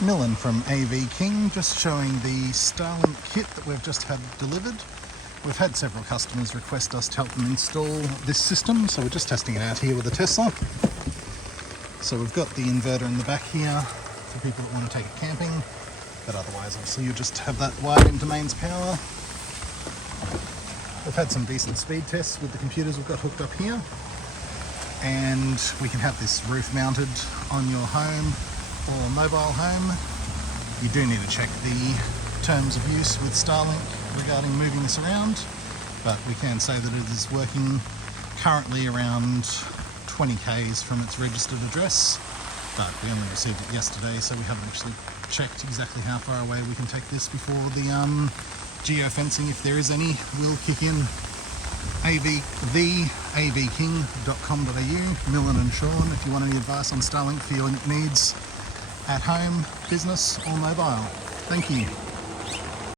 Millen from AV King, just showing the StarLink kit that we've just had delivered. We've had several customers request us to help them install this system, so we're just testing it out here with a Tesla. So we've got the inverter in the back here for people that want to take it camping, but otherwise obviously you'll just have that wired into mains power. We've had some decent speed tests with the computers we've got hooked up here, and we can have this roof mounted on your home or mobile home. You do need to check the terms of use with StarLink regarding moving this around, but we can say that it is working currently around 20 k's from its registered address, but we only received it yesterday, so we haven't actually checked exactly how far away we can take this before the geofencing, if there is any, will kick in. avking.com.au, Millen and Sean, if you want any advice on StarLink for your needs at home, business or mobile. Thank you.